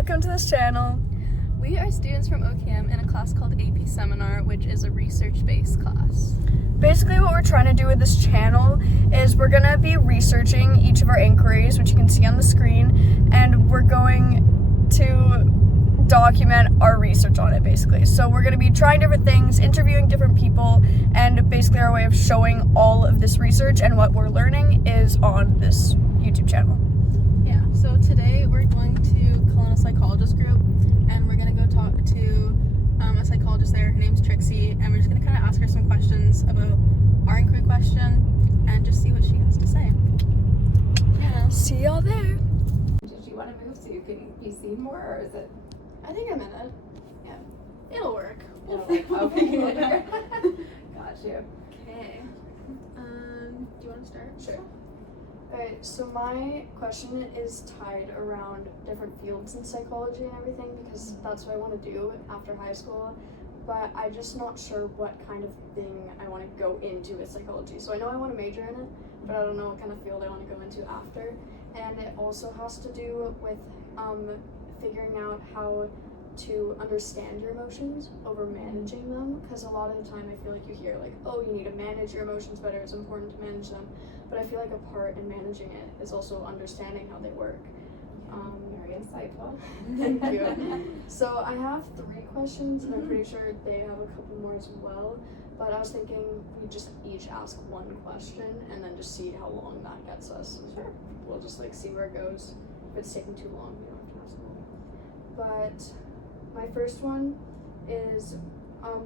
welcome to this channel. We are students from OKM in a class called AP Seminar, which is a research-based class. Basically what we're trying to do with this channel is we're going to be researching each of our inquiries, which you can see on the screen, and we're going to document our research on it, basically. So we're going to be trying different things, interviewing different people, and basically our way of showing all of this research and what we're learning is on this YouTube channel. Yeah, so today we're going to call in a psychologist group, and we're going to go talk to a psychologist there. Her name's Trixie, and we're just going to kind of ask her some questions about our inquiry question and just see what she has to say. Yeah. See y'all there. Did you want to move so you can be seen more, or is it? I think I'm in it. Yeah. It'll work. Okay. Got you. Okay. Do you want to start? Sure. Alright, so my question is tied around different fields in psychology and everything because that's what I want to do after high school, but I'm just not sure what kind of thing I want to go into with psychology. So I know I want to major in it, but I don't know what kind of field I want to go into after. And it also has to do with figuring out how to understand your emotions over managing them, because a lot of the time I feel like you hear like, oh, you need to manage your emotions better, it's important to manage them, but I feel like a part in managing it is also understanding how they work. Very insightful. Thank you. So I have 3 questions, and I'm pretty sure they have a couple more as well, but I was thinking we just each ask one question and then just see how long that gets us. Sure. We'll just like see where it goes. If it's taking too long, we don't have to ask more. But my first one is,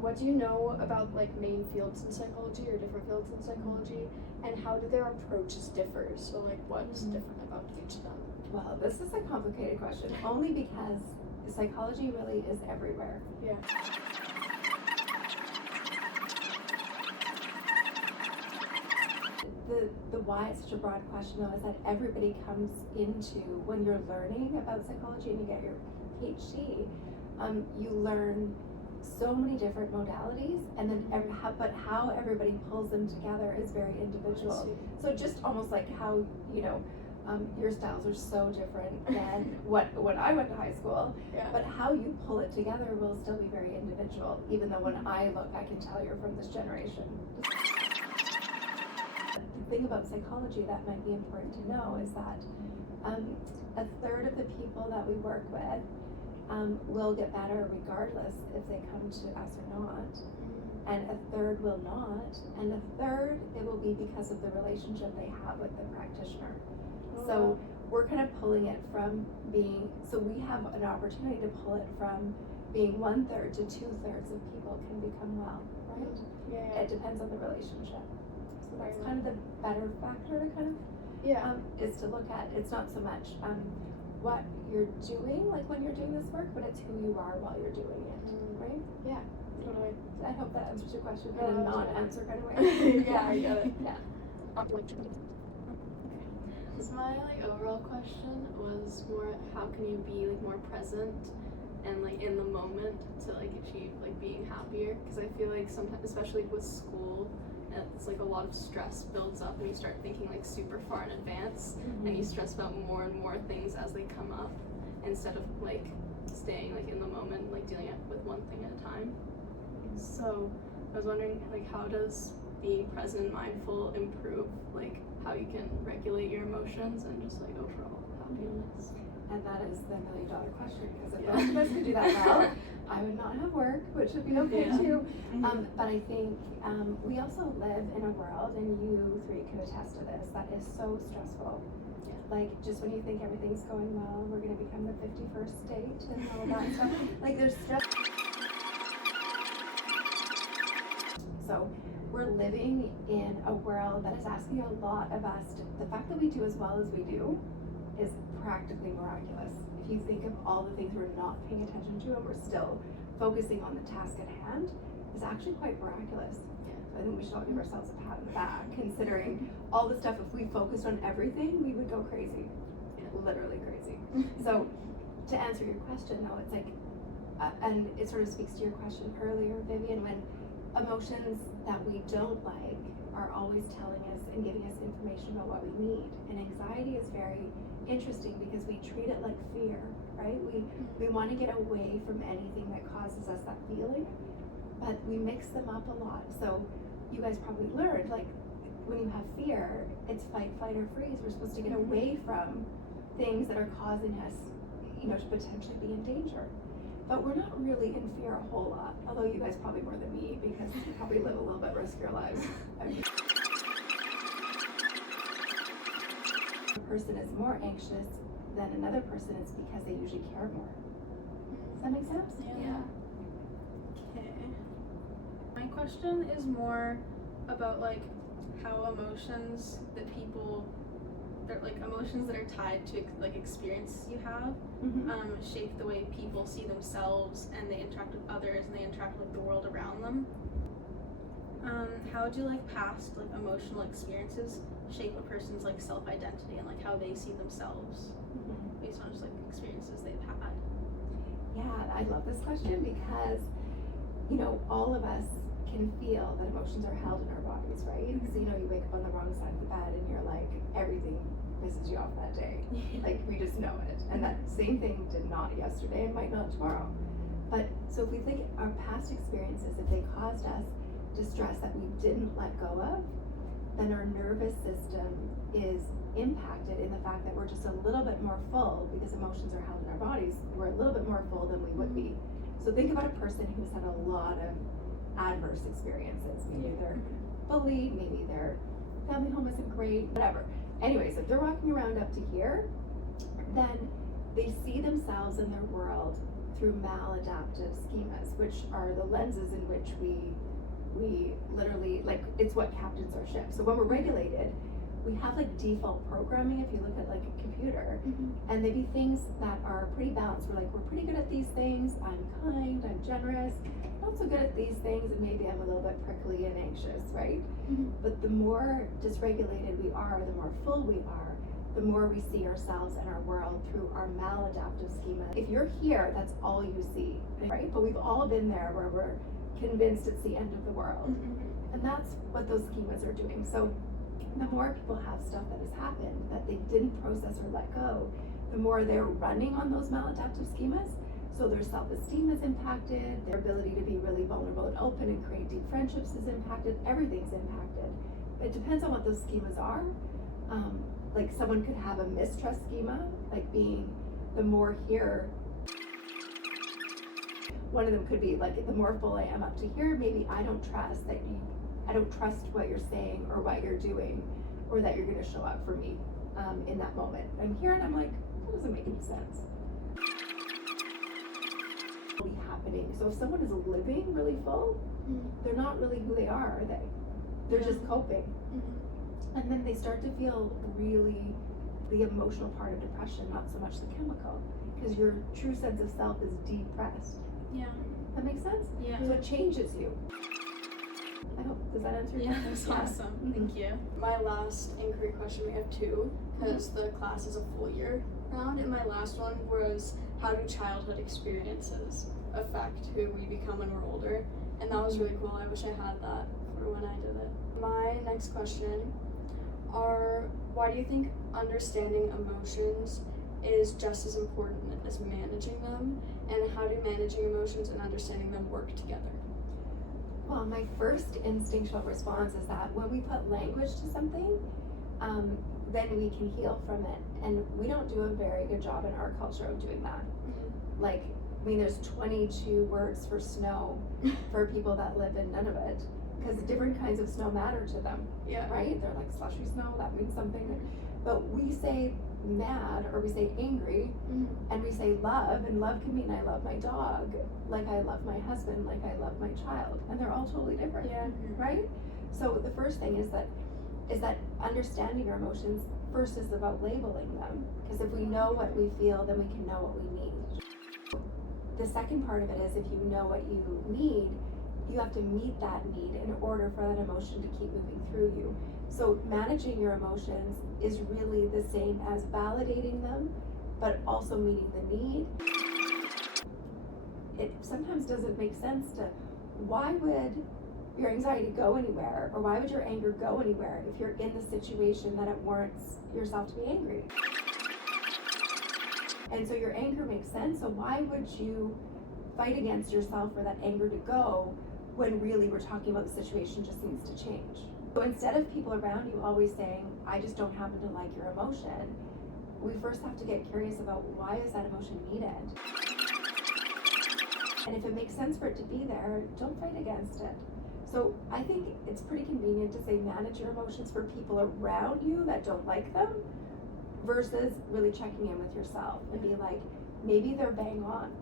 what do you know about like main fields in psychology or different fields in psychology, and how do their approaches differ? So like what's different about each of them? Well, this is a complicated question, only because psychology really is everywhere. Yeah. The why it's such a broad question, though, is that everybody comes into, when you're learning about psychology and you get your PhD, you learn so many different modalities, and then how everybody pulls them together is very individual. So just almost like how, your styles are so different than when I went to high school, but how you pull it together will still be very individual, even though when I look, I can tell you're from this generation. The thing about psychology that might be important to know is that a third of the people that we work with will get better regardless if they come to us or not, and a third will not, and a third it will be because of the relationship they have with the practitioner. So we're kind of pulling it from being, so we have an opportunity to pull it from being 1/3 to 2/3 of people can become well, right? Yeah. It depends on the relationship. So that's kind of the better factor to kind of is to look at. It's not so much what you're doing, like when you're doing this work, but it's who you are while you're doing it, right? Yeah, totally. I hope that answers your question in a non-answer kind of way. Yeah, I get it. Yeah. So my overall question was more, how can you be more present and in the moment to achieve being happier? Because I feel like sometimes, especially with school, it's a lot of stress builds up and you start thinking super far in advance, and you stress about more and more things as they come up instead of staying in the moment, dealing with one thing at a time. So I was wondering how does being present and mindful improve how you can regulate your emotions and just overall happiness? And that is the $1 million question, because if most of us could do that well, I would not have work, which would be okay too. But I think we also live in a world, and you 3 can attest to this, that is so stressful. Just when you think everything's going well, we're going to become the 51st state and all that stuff. There's stress. So we're living in a world that is asking a lot of us. The fact that we do as well as we do is practically miraculous. If you think of all the things we're not paying attention to and we're still focusing on the task at hand, is actually quite miraculous. So I think we should all give ourselves a pat on the back, considering all the stuff. If we focused on everything, we would go crazy, literally crazy. So to answer your question, though, it's and it sort of speaks to your question earlier, Vivian, when emotions that we don't like are always telling us and giving us information about what we need. And anxiety is very interesting because we treat it like fear, right? We want to get away from anything that causes us that feeling, but we mix them up a lot. So you guys probably learned, like, when you have fear, it's fight, flight, or freeze. We're supposed to get away from things that are causing us, to potentially be in danger. But we're not really in fear a whole lot, although you guys probably more than me, because you probably live a little bit riskier lives. A person is more anxious than another person is because they usually care more. Does that make sense? Yeah. Okay. My question is more about like how emotions that people, they're like emotions that are tied to like experience you have, shape the way people see themselves and they interact with others and they interact with the world around them. How do like past like emotional experiences shape a person's like self-identity and like how they see themselves based on just like experiences they've had? Yeah, I love this question because, all of us can feel that emotions are held in our bodies, right? So, you wake up on the wrong side of the bed and you're like, everything pisses you off that day. Like, we just know it. And that same thing did not yesterday and might not tomorrow. But so if we think our past experiences, if they caused us distress that we didn't let go of, then our nervous system is impacted in the fact that we're just a little bit more full because emotions are held in our bodies. We're a little bit more full than we would be. So think about a person who's had a lot of adverse experiences. Maybe they're bullied, maybe their family home isn't great, whatever. Anyways, if they're walking around up to here, then they see themselves in their world through maladaptive schemas, which are the lenses in which we literally, like, it's what captains our ship. So when we're regulated, we have like default programming, if you look at like a computer, and they be things that are pretty balanced. We're pretty good at these things, I'm kind, I'm generous, not so good at these things, and maybe I'm a little bit prickly and anxious, right? But the more dysregulated we are, the more full we are, the more we see ourselves and our world through our maladaptive schema. If you're here, that's all you see, right? But we've all been there where we're convinced it's the end of the world. And that's what those schemas are doing. So the more people have stuff that has happened that they didn't process or let go, the more they're running on those maladaptive schemas. So their self-esteem is impacted, their ability to be really vulnerable and open and create deep friendships is impacted, everything's impacted. It depends on what those schemas are. Like someone could have a mistrust schema, like being the more here. One of them could be like, the more full I am up to here, maybe I don't trust what you're saying or what you're doing, or that you're gonna show up for me in that moment. I'm here and I'm like, that doesn't make any sense. Be happening. So if someone is living really full, they're not really who they are they? They're just coping. And then they start to feel really the emotional part of depression, not so much the chemical, because your true sense of self is depressed. Yeah. That makes sense? Yeah. So it changes you. I hope, does that answer your question? That's awesome. Thank you. My last inquiry question, we have two, because the class is a full year round, and my last one was, how do childhood experiences affect who we become when we're older? And that was really cool. I wish I had that for when I did it. My next question are, why do you think understanding emotions is just as important as managing them? And how do managing emotions and understanding them work together? Well, my first instinctual response is that when we put language to something, then we can heal from it. And we don't do a very good job in our culture of doing that. Like, I mean, there's 22 words for snow for people that live in Nunavut, because different kinds of snow matter to them, right? They're like slushy snow, that means something. But we say mad, or we say angry, and we say love, and love can mean I love my dog, like I love my husband, like I love my child, and they're all totally different, right? So the first thing is that understanding our emotions first is about labeling them, because if we know what we feel, then we can know what we need. The second part of it is, if you know what you need, you have to meet that need in order for that emotion to keep moving through you. So managing your emotions is really the same as validating them, but also meeting the need. It sometimes doesn't make sense to, why would your anxiety go anywhere, or why would your anger go anywhere if you're in the situation that it warrants yourself to be angry? And so your anger makes sense. So why would you fight against yourself for that anger to go when really we're talking about the situation just needs to change? So instead of people around you always saying, I just don't happen to like your emotion, we first have to get curious about why is that emotion needed? And if it makes sense for it to be there, don't fight against it. So I think it's pretty convenient to say manage your emotions for people around you that don't like them versus really checking in with yourself and be like, maybe they're bang on.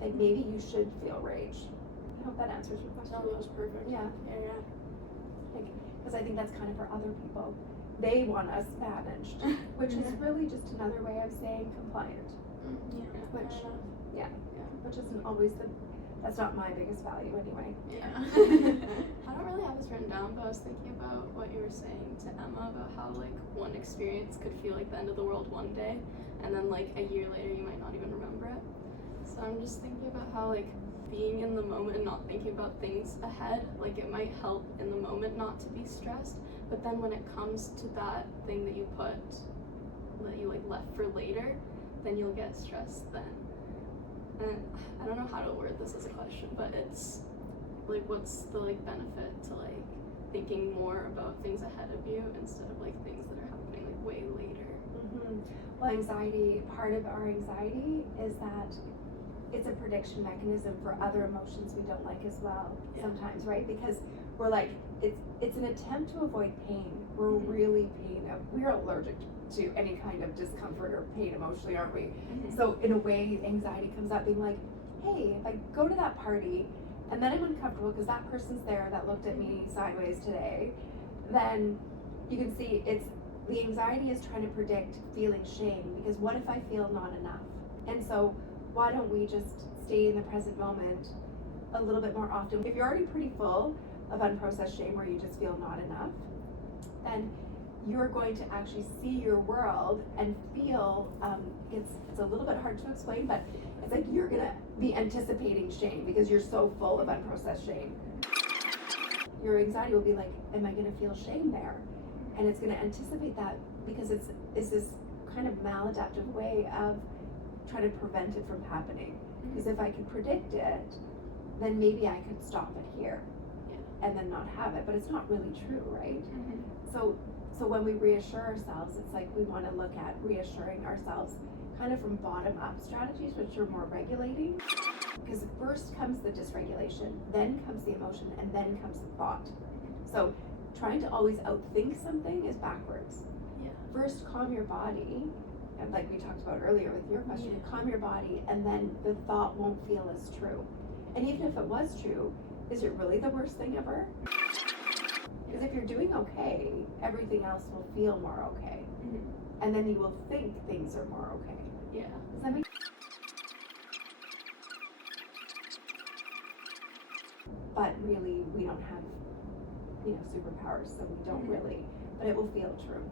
Like maybe you should feel rage. I hope that answers your question. No, that was perfect. Yeah. Yeah. Because I think that's kind of for other people. They want us managed, which is really just another way of saying compliant. Yeah. Which isn't always that's not my biggest value anyway. Yeah. I don't really have this written down, but I was thinking about what you were saying to Emma about how like one experience could feel like the end of the world one day, and then like a year later you might not even remember it. So I'm just thinking about how like being in the moment and not thinking about things ahead, like it might help in the moment not to be stressed, but then when it comes to that thing that you like left for later, then you'll get stressed then. And I don't know how to word this as a question, but it's like what's the like benefit to like thinking more about things ahead of you instead of like things that are happening like way later? Mm-hmm. Well, anxiety, part of our anxiety is that it's a prediction mechanism for other emotions we don't like as well. Yeah. Sometimes, right? Because we're like, it's an attempt to avoid pain. We're really we're allergic to any kind of discomfort or pain emotionally, aren't we? Mm-hmm. So in a way, anxiety comes up being like, hey, if I go to that party and then I'm uncomfortable because that person's there that looked at me sideways today, then you can see the anxiety is trying to predict feeling shame, because what if I feel not enough? And so why don't we just stay in the present moment a little bit more often? If you're already pretty full of unprocessed shame where you just feel not enough, then you're going to actually see your world and feel, it's a little bit hard to explain, but it's like you're gonna be anticipating shame because you're so full of unprocessed shame. Your anxiety will be like, am I gonna feel shame there? And it's gonna anticipate that because it's this kind of maladaptive way of trying to prevent it from happening. Because if I could predict it, then maybe I could stop it here and then not have it, but it's not really true, right? Mm-hmm. So when we reassure ourselves, it's like we want to look at reassuring ourselves kind of from bottom up strategies, which are more regulating. Because first comes the dysregulation, then comes the emotion, and then comes the thought. So trying to always outthink something is backwards. Yeah. First calm your body, and like we talked about earlier with your question, calm your body, and then the thought won't feel as true. And even if it was true, is it really the worst thing ever? Because if you're doing okay, everything else will feel more okay. Mm-hmm. And then you will think things are more okay. Yeah. Does that make sense? But really, we don't have, superpowers, so we don't really, but it will feel true.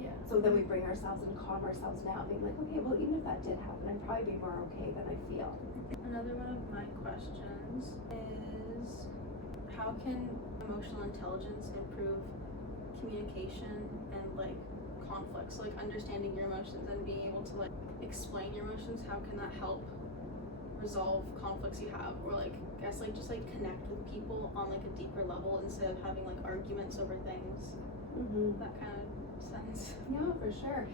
Yeah. So then we bring ourselves and calm ourselves down, being like, okay, well, even if that did happen, I'd probably be more okay than I feel. Another one of my questions is, how can emotional intelligence improve communication and like conflicts, like understanding your emotions and being able to like explain your emotions? How can that help resolve conflicts you have, or like I guess like just like connect with people on like a deeper level instead of having like arguments over things? Mm-hmm. That kind of sense. Yeah, for sure.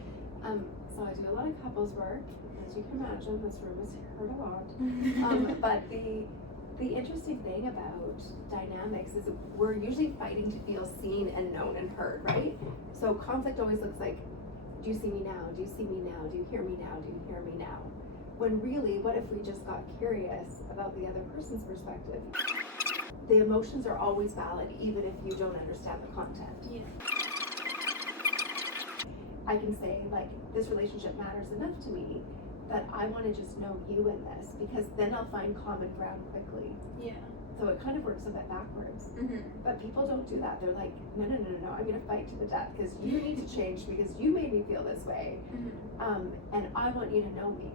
So I do a lot of couples work, as you can imagine. This room is heard a lot. But the interesting thing about dynamics is we're usually fighting to feel seen and known and heard, right? So conflict always looks like, do you see me now? Do you see me now? Do you hear me now? Do you hear me now? When really, what if we just got curious about the other person's perspective? The emotions are always valid, even if you don't understand the content. Yeah. I can say, like, this relationship matters enough to me that I want to just know you in this, because then I'll find common ground quickly. Yeah. So it kind of works a bit backwards. Mm-hmm. But people don't do that. They're like, no, I'm going to fight to the death because you need to change because you made me feel this way. Mm-hmm. And I want you to know me.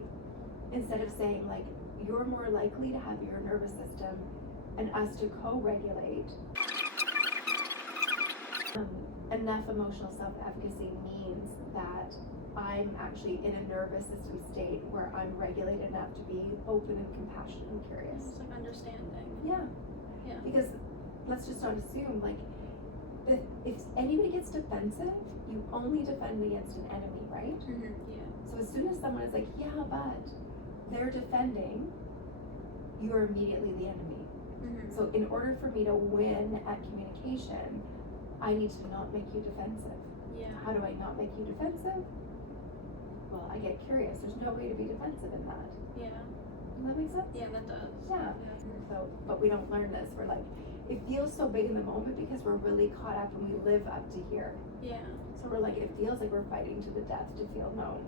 Instead of saying, like, you're more likely to have your nervous system and us to co-regulate Enough emotional self-efficacy means that I'm actually in a nervous system state where I'm regulated enough to be open and compassionate and curious. It's like understanding. Yeah. Yeah. Because let's just not assume, like, that if anybody gets defensive, you only defend against an enemy, right? Yeah. So as soon as someone is like, yeah, but they're defending, you're immediately the enemy. So in order for me to win at communication, I need to not make you defensive. Yeah. How do I not make you defensive? Well, I get curious. There's no way to be defensive in that. Yeah. Does that make sense? Yeah, that does. Yeah. So, but we don't learn this. We're like, it feels so big in the moment because we're really caught up and we live up to here. Yeah. So we're like, it feels like we're fighting to the death to feel known.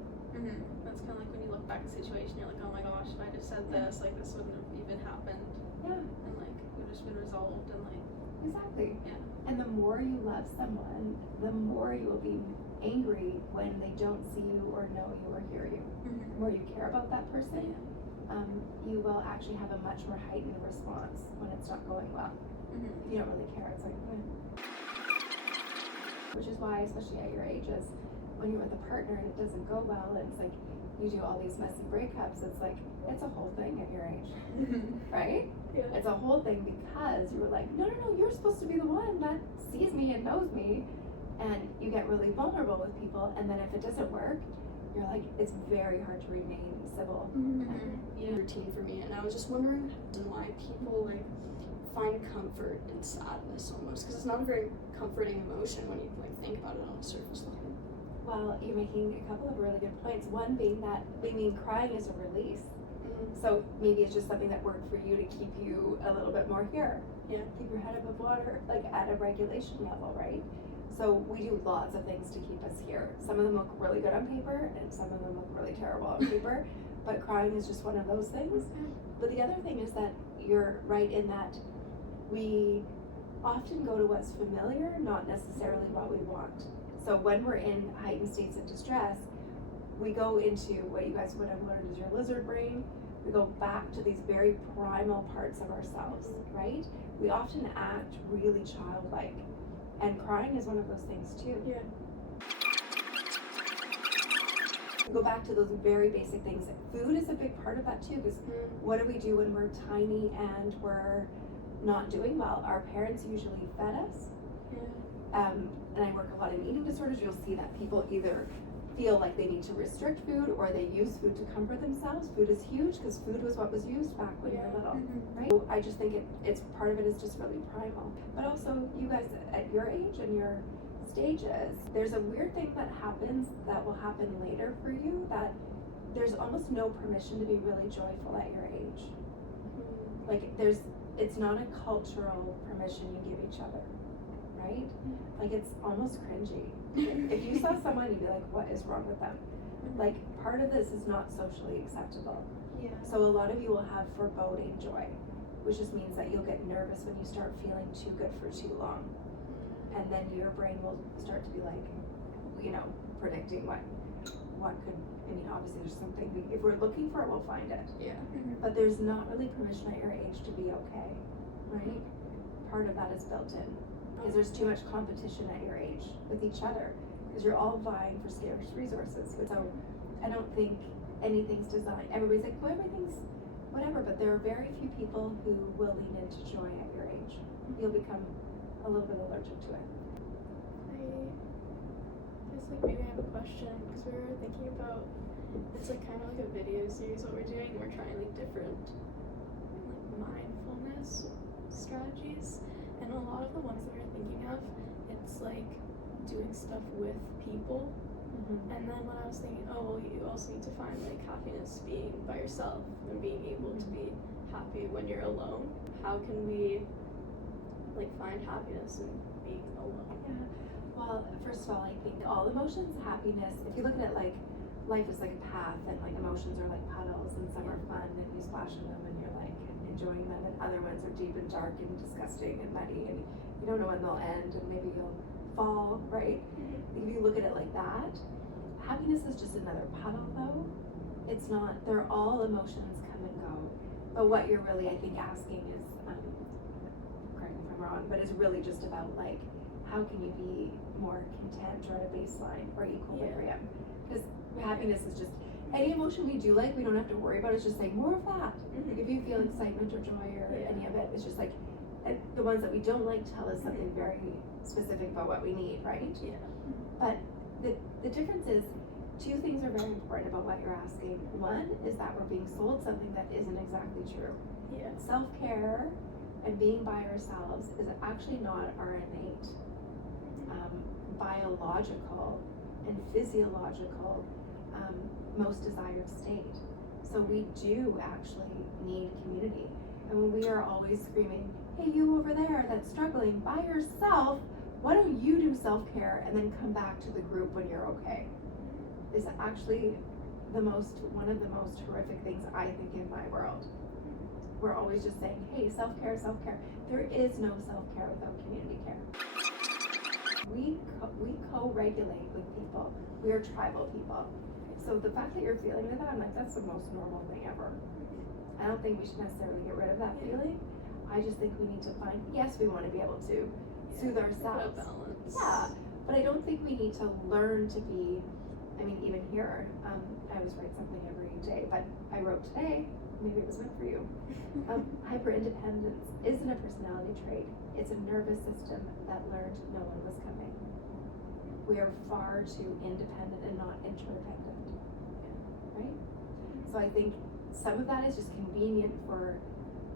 That's kind of like when you look back at a situation, you're like, oh my gosh, if I just said this, like this wouldn't have even happened. Yeah. And like, it would have just been resolved and like. Exactly. Yeah. And the more you love someone, the more you will be angry when they don't see you or know you or hear you. The more you care about that person, you will actually have a much more heightened response when it's not going well. If you don't really care, it's like, which is why, especially at your ages, when you're with a partner and it doesn't go well, and it's like you do all these messy breakups, it's like, it's a whole thing at your age, right? Yeah. It's a whole thing because you were like, no, you're supposed to be the one that sees me and knows me. And you get really vulnerable with people, and then if it doesn't work, you're like, it's very hard to remain civil. Yeah, routine for me, and I was just wondering why people like find comfort in sadness almost, because it's not a very comforting emotion when you like think about it on a surface level. Well, you're making a couple of really good points. One being that crying is a release. So maybe it's just something that worked for you to keep you a little bit more here. Yeah. Keep your head above water, like at a regulation level, right? So we do lots of things to keep us here. Some of them look really good on paper, and some of them look really terrible on paper. But crying is just one of those things. But the other thing is that you're right in that we often go to what's familiar, not necessarily what we want. So when we're in heightened states of distress, we go into what you guys would have learned is your lizard brain. We go back to these very primal parts of ourselves, right? We often act really childlike. And crying is one of those things too. Yeah. Go back to those very basic things. Food is a big part of that too, because what do we do when we're tiny and we're not doing well? Our parents usually fed us. And I work a lot in eating disorders. You'll see that people either feel like they need to restrict food or they use food to comfort themselves. Food is huge because food was what was used back when you were little, right? So I just think it's part of it is just really primal. But also you guys at your age and your stages, there's a weird thing that happens that will happen later for you that there's almost no permission to be really joyful at your age. Like it's not a cultural permission you give each other, right? Like it's almost cringy. If you saw someone, you'd be like, what is wrong with them? Like part of this is not socially acceptable. Yeah. So a lot of you will have foreboding joy, which just means that you'll get nervous when you start feeling too good for too long. And then your brain will start to be like, predicting what could, obviously there's something, if we're looking for it, we'll find it. Yeah. But there's not really permission at your age to be okay, right? Part of that is built in. Because there's too much competition at your age with each other. Because you're all vying for scarce resources. So I don't think anything's designed. Everybody's like, well, everything's whatever, but there are very few people who will lean into joy at your age. You'll become a little bit allergic to it. I guess maybe I have a question because we were thinking about it's kind of like a video series what we're doing. We're trying different mindfulness strategies, and a lot of the ones that we're thinking of, it's doing stuff with people. And then when I was thinking, oh well, you also need to find happiness being by yourself and being able to be happy when you're alone. How can we find happiness in being alone? Yeah. Well, first of all, I think all emotions, happiness, if you look at it life is like a path, and emotions are like puddles, and some are fun and you splash in them and you're enjoying them, and other ones are deep and dark and disgusting and muddy, and you don't know when they'll end, and maybe you'll fall, right? If you look at it like that, happiness is just another puddle though. It's not, they're all emotions come and go. But what you're really, I think, asking is, correct me if I'm wrong, but is really just about how can you be more content or at a baseline or equilibrium? Because happiness is just any emotion we do like, we don't have to worry about. It's just like more of that. Like if you feel excitement or joy or any of it, it's just like the ones that we don't like tell us something very specific about what we need, right? Yeah. But the difference is, two things are very important about what you're asking. One is that we're being sold something that isn't exactly true. Yeah. Self-care and being by ourselves is actually not our innate biological and physiological most desired state. So we do actually need community. And when we are always screaming, hey, you over there that's struggling by yourself, why don't you do self-care and then come back to the group when you're okay? Is actually one of the most horrific things I think in my world. We're always just saying, hey, self-care, self-care. There is no self-care without community care. We co-regulate with people. We are tribal people. So the fact that you're feeling that, I'm like, that's the most normal thing ever. I don't think we should necessarily get rid of that feeling. I just think we need to find, yes, we want to be able to soothe ourselves. Balance. Yeah, but I don't think we need to learn to be, I mean, even here, I always write something every day, but I wrote today, maybe it was meant for you. Hyper-independence isn't a personality trait. It's a nervous system that learned no one was coming. We are far too independent and not interdependent, right? So I think some of that is just convenient for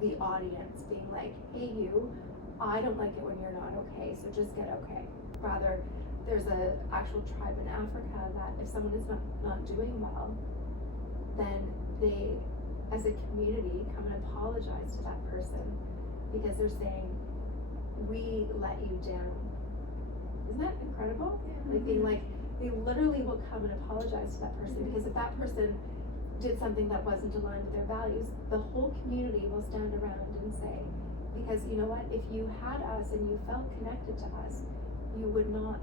the audience being like, hey you, I don't like it when you're not okay, so just get okay. Rather, there's a actual tribe in Africa that if someone is not doing well, then they, as a community, come and apologize to that person because they're saying, we let you down. Isn't that incredible? Like being like, they literally will come and apologize to that person because if that person did something that wasn't aligned with their values, the whole community will stand around and say, because you know what, if you had us and you felt connected to us, you would not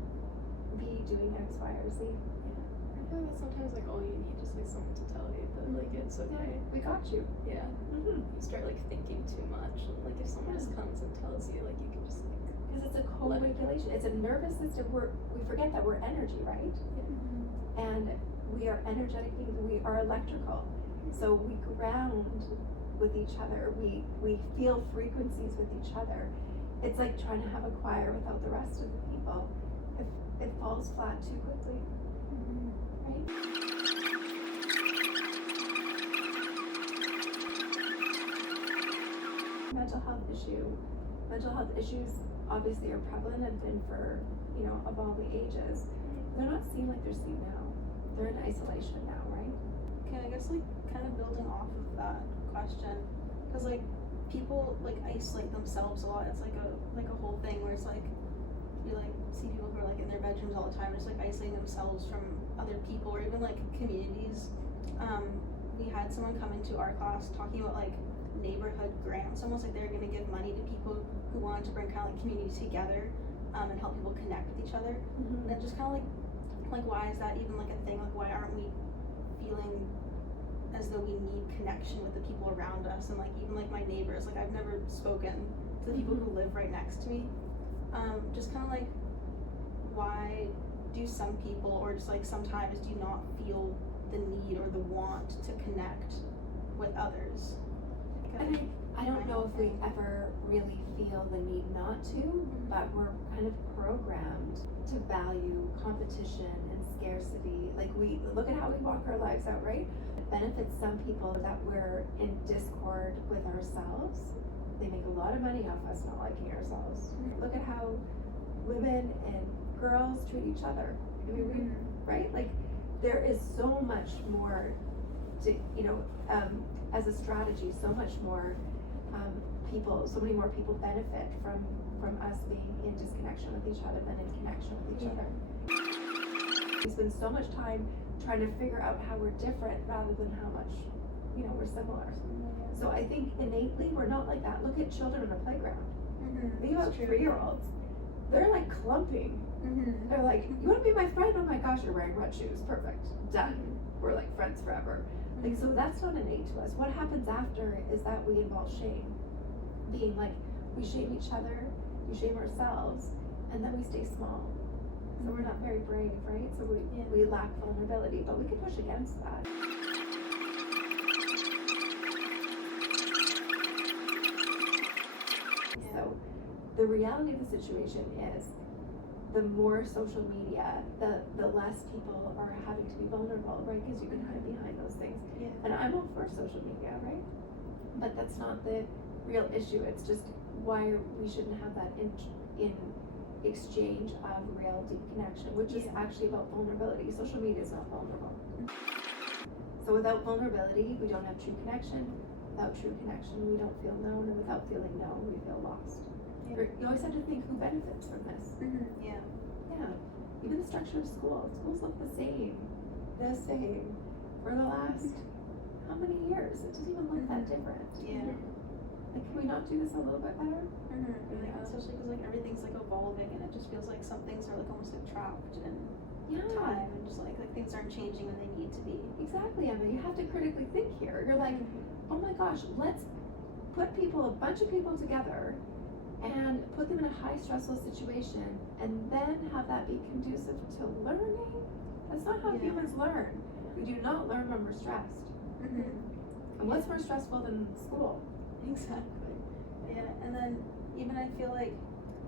be doing X, Y, or Z. I feel like sometimes like all you need is like someone to tell you that like it's okay. We got you. Yeah. Mm-hmm. You start like thinking too much. Like if someone just comes and tells you, like you can just like. Because it's a co-regulation. It's a nervous system. We forget that we're energy, right? Yeah. And we are energetic beings. We are electrical. So we ground with each other. We feel frequencies with each other. It's like trying to have a choir without the rest of the people. It falls flat too quickly. Right? Mental health issues obviously are prevalent and been for, of all the ages. They're not seen like they're seen now. They're in isolation now, right? Okay, I guess like kind of building off of that question, because like people like isolate themselves a lot. It's like a whole thing where it's like you like see people who are like in their bedrooms all the time, just like isolating themselves from other people or even like communities. We had someone come into our class talking about like neighborhood grants, almost like they're gonna give money to people who wanted to bring kind of like community together and help people connect with each other. And then just kind of like why is that even like a thing? Like why aren't we feeling as though we need connection with the people around us? And like even like my neighbors, like I've never spoken to the people who live right next to me. Just kind of like why do some people or just like sometimes do you not feel the need or the want to connect with others? I don't know if we ever really feel the need not to, but we're kind of programmed to value competition and scarcity. Like we look at how we walk our lives out, right? It benefits some people that we're in discord with ourselves. They make a lot of money off us not liking ourselves. Look at how women and girls treat each other. I mean, right? Like there is so much more to, as a strategy, so much more so many more people benefit from us being in disconnection with each other than in connection with each other. We spend so much time trying to figure out how we're different rather than how much, we're similar. So I think innately we're not like that. Look at children on a playground. Think about 3-year-olds. They're like clumping. They're like, you want to be my friend? Oh my gosh, you're wearing red shoes. Perfect. Done. We're like friends forever. Like, so that's not innate to us. What happens after is that we involve shame. Being like, we shame each other, we shame ourselves, and then we stay small. So we're not very brave, right? So we lack vulnerability, but we can push against that. So the reality of the situation is the more social media, the less people are having to be vulnerable, right? Because you can hide behind those things. Yeah. And I'm all for social media, right? But that's not the real issue. It's just why we shouldn't have that in exchange of real deep connection, which is actually about vulnerability. Social media is not vulnerable. So without vulnerability, we don't have true connection. Without true connection, we don't feel known, and without feeling known, we feel lost. Yeah. You always have to think who benefits from this. Yeah. Yeah. Even the structure of schools look the same for the last how many years? It doesn't even look that different. Yeah. Like, can we not do this a little bit better? Yeah. Especially because like everything's like evolving, and it just feels like some things are like almost like trapped in time, and just like things aren't changing when they need to be. Exactly, Emma. You have to critically think here. You're like, oh my gosh, let's put a bunch of people together and put them in a high stressful situation, and then have that be conducive to learning. That's not how humans learn. We do not learn when we're stressed. And what's more stressful than school? Exactly. Yeah, and then even I feel like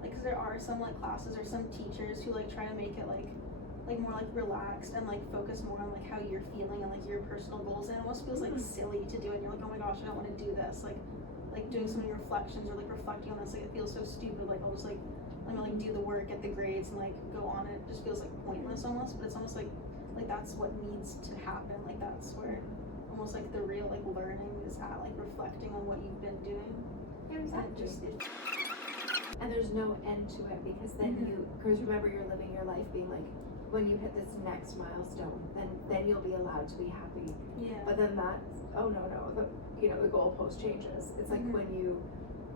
because there are some like classes or some teachers who like try to make it like more like relaxed and like focus more on like how you're feeling and like your personal goals, and it almost feels like silly to do it. And you're like, oh my gosh, I don't want to do this. Like doing so many reflections or like reflecting on this, like it feels so stupid. Like I'll just like I'm gonna like do the work, get the grades, and like go on it. It just feels like pointless almost. But it's almost like that's what needs to happen. Like that's where almost like the real like learning is at, like reflecting on what you've been doing. Exactly. And there's no end to it, because then because remember, you're living your life being like, when you hit this next milestone, then you'll be allowed to be happy. Yeah. But then that's the goalpost changes. It's like when you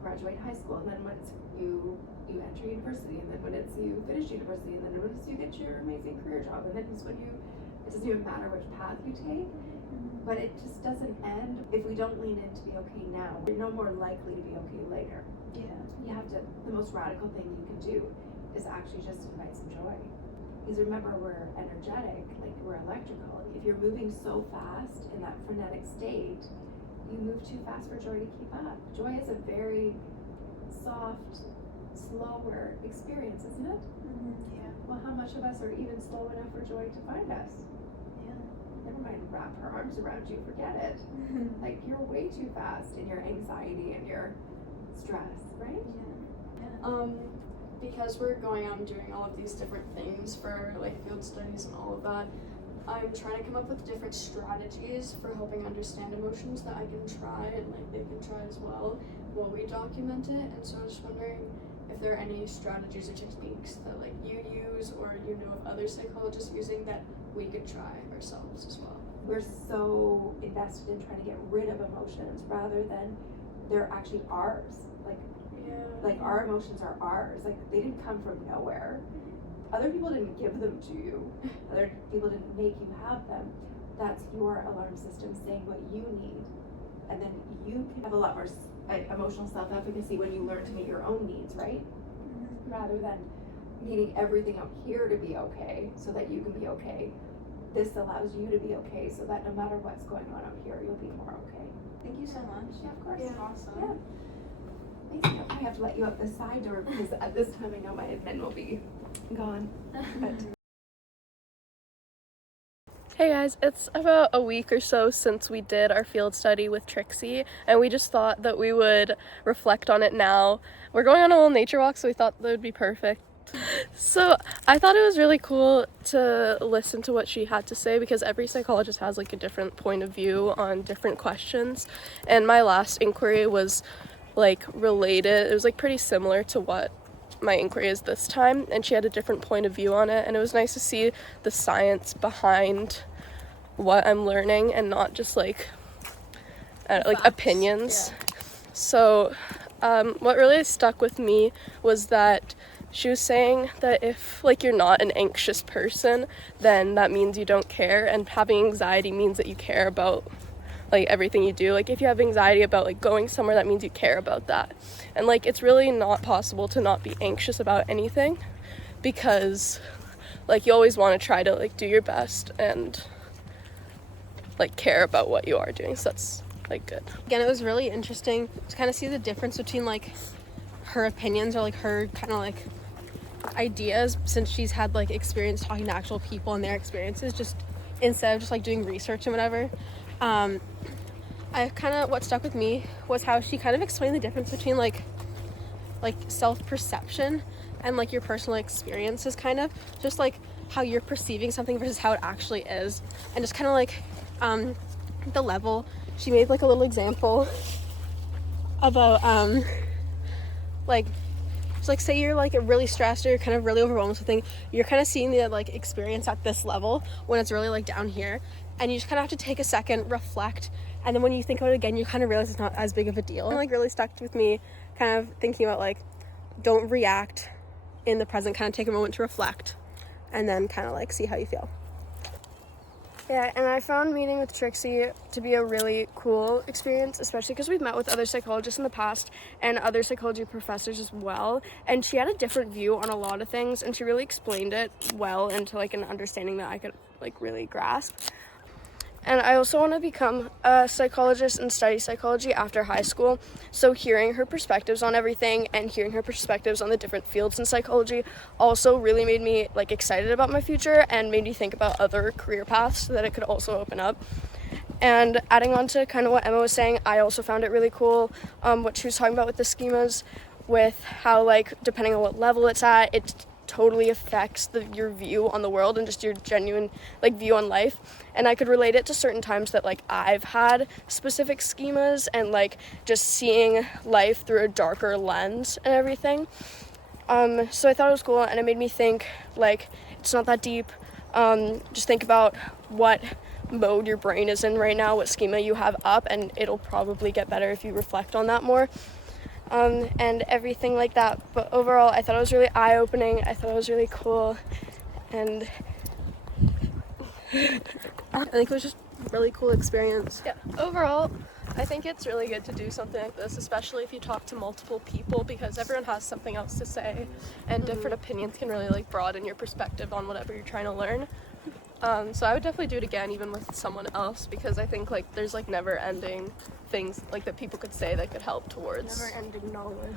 graduate high school, and then when it's you enter university, and then when it's you finish university, and then when it's you get your amazing career job, and then it's when it doesn't even matter which path you take. But it just doesn't end. If we don't lean in to be okay now, you're no more likely to be okay later. Yeah. You have to, the most radical thing you can do is actually just invite some joy. Because remember, we're energetic, like we're electrical. If you're moving so fast in that frenetic state, you move too fast for joy to keep up. Joy is a very soft, slower experience, isn't it? Yeah. Well, how much of us are even slow enough for joy to find us? Never mind, wrap her arms around you, forget it. Like, you're way too fast in your anxiety and your stress, right? Because we're going out and doing all of these different things for like field studies and all of that, I'm trying to come up with different strategies for helping understand emotions that I can try and like they can try as well while we document it. And so I was just wondering if there are any strategies or techniques that like you use or you know of other psychologists using that we could try ourselves as well. We're so invested in trying to get rid of emotions rather than they're actually ours. Like our emotions are ours. Like, they didn't come from nowhere. Other people didn't give them to you. Other people didn't make you have them. That's your alarm system saying what you need. And then you can have a lot more emotional self-efficacy when you learn to meet your own needs, right? Rather than needing everything out here to be okay so that you can be okay. This allows you to be okay so that no matter what's going on out here, you'll be more okay. Thank you so much. Yeah, of course. Yeah. Awesome. Yeah. I have to let you out the side door because at this time I know my admin will be gone. But Hey guys, it's about a week or so since we did our field study with Trixie, and we just thought that we would reflect on it now. We're going on a little nature walk, so we thought that would be perfect. So I thought it was really cool to listen to what she had to say, because every psychologist has like a different point of view on different questions, and my last inquiry was like related. It was like pretty similar to what my inquiry is this time, and she had a different point of view on it, and it was nice to see the science behind what I'm learning and not just like opinions. So what really stuck with me was that she was saying that if like you're not an anxious person, then that means you don't care, and having anxiety means that you care about like everything you do. Like, if you have anxiety about like going somewhere, that means you care about that. And like, it's really not possible to not be anxious about anything. because like you always want to try to like do your best and like care about what you are doing, so that's like good. Again, it was really interesting to kind of see the difference between like her opinions or like her kind of like ideas, since she's had like experience talking to actual people and their experiences, just instead of just like doing research and whatever. What stuck with me was how she kind of explained the difference between like self-perception and like your personal experiences, kind of just like how you're perceiving something versus how it actually is, and just kind of like the level. She made like a little example about like, so like say you're like really stressed or you're kind of really overwhelmed with something, you're kind of seeing the like experience at this level when it's really like down here, and you just kind of have to take a second, reflect, and then when you think about it again, you kind of realize it's not as big of a deal. And like really stuck with me, kind of thinking about like, don't react in the present, kind of take a moment to reflect and then kind of like see how you feel. Yeah, and I found meeting with Trixie to be a really cool experience, especially because we've met with other psychologists in the past and other psychology professors as well, and she had a different view on a lot of things, and she really explained it well into like an understanding that I could like really grasp. And I also want to become a psychologist and study psychology after high school. So hearing her perspectives on everything and hearing her perspectives on the different fields in psychology also really made me like excited about my future and made me think about other career paths that it could also open up. And adding on to kind of what Emma was saying, I also found it really cool what she was talking about with the schemas, with how like depending on what level it's at, it totally affects your view on the world and just your genuine like view on life. And I could relate it to certain times that like I've had specific schemas and like just seeing life through a darker lens and everything. So I thought it was cool, and it made me think like it's not that deep. Just think about what mode your brain is in right now, what schema you have up, and it'll probably get better if you reflect on that more. And everything like that. But overall, I thought it was really eye-opening. I thought it was really cool, and I think it was just a really cool experience. Yeah, overall, I think it's really good to do something like this, especially if you talk to multiple people, because everyone has something else to say, and different opinions can really like broaden your perspective on whatever you're trying to learn. So I would definitely do it again, even with someone else, because I think like there's like never-ending things like that people could say that could help towards never-ending knowledge.